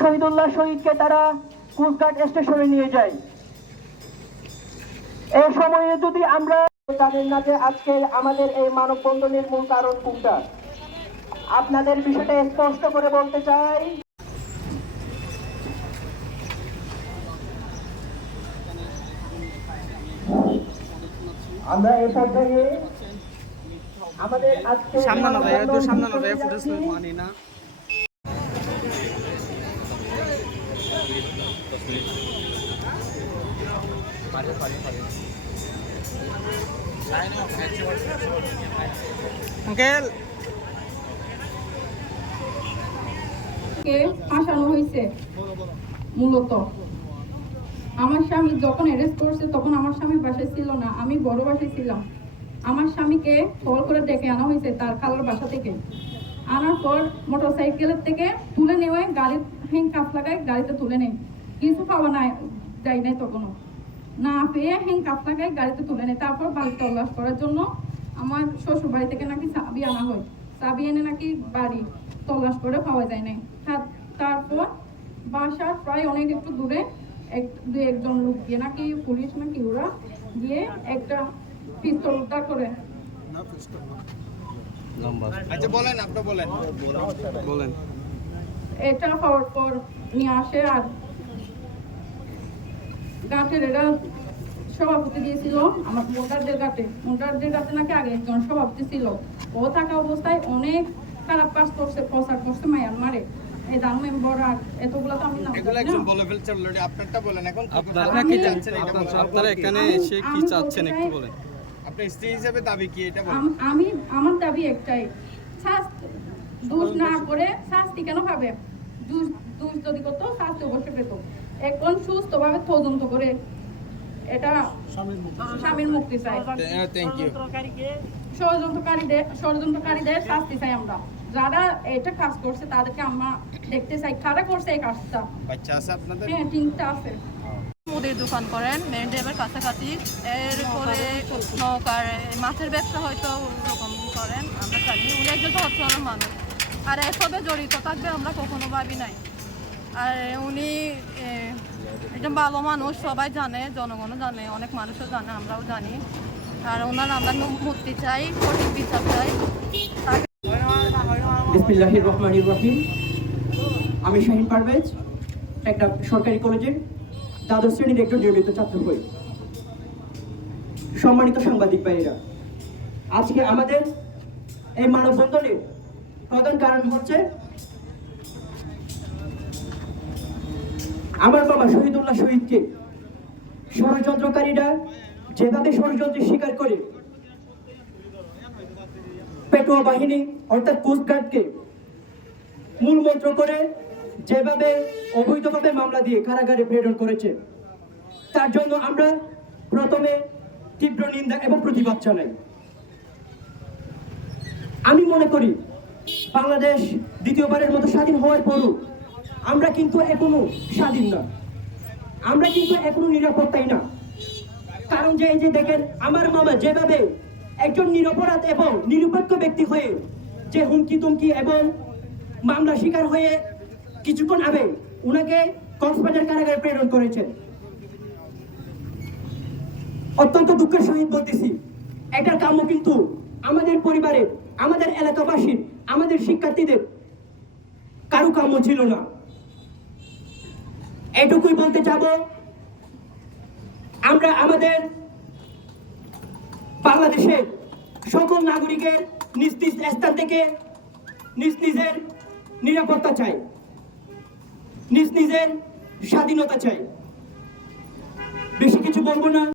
শহীদুল্লাহ শহীদকে তারা কুচঘাট স্টেশনে নিয়ে যায়। এই সময়ে যদি আমরা জানেন না যে আজকে আমাদের এই মানববন্ধনের মূল কারণ কোনটা, আপনাদের বিষয়টা স্পষ্ট করে বলতে চাই। আমরা এই পর্যায়ে আমাদের আজকে মানি না আঙ্কেল কে ফাঁসানো হয়েছে। মূলত আমার স্বামী যখন অ্যারেস্ট করছে তখন আমার স্বামী বাসায় ছিল না, আমি বড় বাসায় ছিলাম। আমার স্বামীকে কল করে ডেকে আনা হয়েছে তার খালার বাসা থেকে। আনার পর মোটরসাইকেলের থেকে তুলে নেওয়া, গাড়ির হ্যান্ডকাফ লাগায় গাড়িতে তুলে নেয়। কিছু পাওয়া না যাই নাই, তখনও না পেয়ে হ্যান্ডকাফ লাগায় গাড়িতে তুলে নেয়। তারপর বাড়ি তল্লাশ করার জন্য আমার শ্বশুর বাড়ি থেকে নাকি চাবি আনা হয়, চাবি এনে নাকি বাড়ি তল্লাশ করে পাওয়া যায় নাই। তারপর বাসার প্রায় অনেক একটু দূরে একজন লোক গিয়ে নাকি পুলিশ নাকি ওরা গিয়ে একটা পিস্তল উদ্ধার করে। আচ্ছা বলেন, আপনি বলেন বলেন। এটা পাওয়ার পর নিয়ে আসে। আর ঘাটের এরা সভাপতি দিয়েছিল আমার মোটারদের ঘাটে নাকি আগে একজন সভাপতি ছিল। ও থাকা অবস্থায় অনেক খারাপ কাজ করছে, প্রচার করছে মায়ানমারে। এই দাম মেম্বার আর এতগুলো তো আমি নাম এগুলো একজন বলে ফেলছে অলরেডি। আপনারটা বলেন এখন। আপনারা কি চাচ্ছেন? আপনারা এখানে এসে কি চাচ্ছেন একটু বলেন। আপনার স্ত্রী হিসেবে দাবি কি এটা বলেন। আমার দাবি একটাই, শাস্তি দোষ না করে শাস্তি কেন পাবে? দোষ যদি করতো শাস্তি অবশ্যই পেত। এখন সুস্থভাবে তদন্ত করে এটা স্বামীর মুক্তি চাই। Thank you. ষড়যন্ত্রকারীদের শাস্তি চাই আমরা। যারা এটা কাজ করছে তাদেরকে আমরা দেখতে চাই, কারা করছে এই কাজটা। বাচ্চা আছে আপনাদের? হ্যাঁ, তিনটা আছে। মুদির দোকান করেন মেন ড্রাইভের কাছাকাছি, এরপরে নৌকার মাছের ব্যবসা হয়তো ওরকম করেন। আমরা জানি উনি একজন সচ্ছল মানুষ, আর এসবে জড়িত থাকবে আমরা কখনো ভাবি নাই। আর উনি একজন ভালো মানুষ, সবাই জানে, জনগণও জানে, অনেক মানুষও জানে, আমরাও জানি। আর ওনার আমরা মুক্তি চাই, সঠিক বিচার চাই। বিসমিল্লাহির রহমানির রহিম। আমি শাহিন পারভেজ, একটা সরকারি কলেজের দ্বাদশ শ্রেণীর একজন নিয়মিত ছাত্র হই। সম্মানিত সাংবাদিক ভাইয়েরা, আজকে আমাদের এই মানববন্ধনের প্রধান কারণ হচ্ছে আমার বাবা শহীদুল্লাহ শহীদকে ষড়যন্ত্রকারীরা যেভাবে ষড়যন্ত্রের শিকার করে পেট্রোল বাহিনী অর্থাৎ কোস্টগার্ডকে মূল মন্ত্র করে যেভাবে অবৈধভাবে মামলা দিয়ে কারাগারে প্রেরণ করেছে, তার জন্য আমরা প্রথমে তীব্র নিন্দা এবং প্রতিবাদ জানাই। আমি মনে করি বাংলাদেশ দ্বিতীয়বারের মতো স্বাধীন হওয়ার পরও আমরা কিন্তু এখনো স্বাধীন না, আমরা কিন্তু এখনো নিরাপত্তাই না। কারণ যে এই যে দেখেন আমার মামা যেভাবে একজন নিরপরাধ এবং নিরপেক্ষ ব্যক্তি হয়ে যে হুমকি তুমকি এবং মামলা শিকার হয়ে কিছুক্ষণ আগে উনাকে কক্সবাজার কারাগারে প্রেরণ করেছেন। অত্যন্ত দুঃখের সহিত বলতেছি, এটার কাম্য কিন্তু আমাদের পরিবারের, আমাদের এলাকাবাসীর, আমাদের শিক্ষার্থীদের কারো কাম্য ছিল না। এটুকুই বলতে যাব, আমরা আমাদের বাংলাদেশের সকল নাগরিকের নিজ নিজ স্থান থেকে নিজ নিজের নিরাপত্তা চাই, নিজ নিজের স্বাধীনতা চাই। বেশি কিছু বলবো না।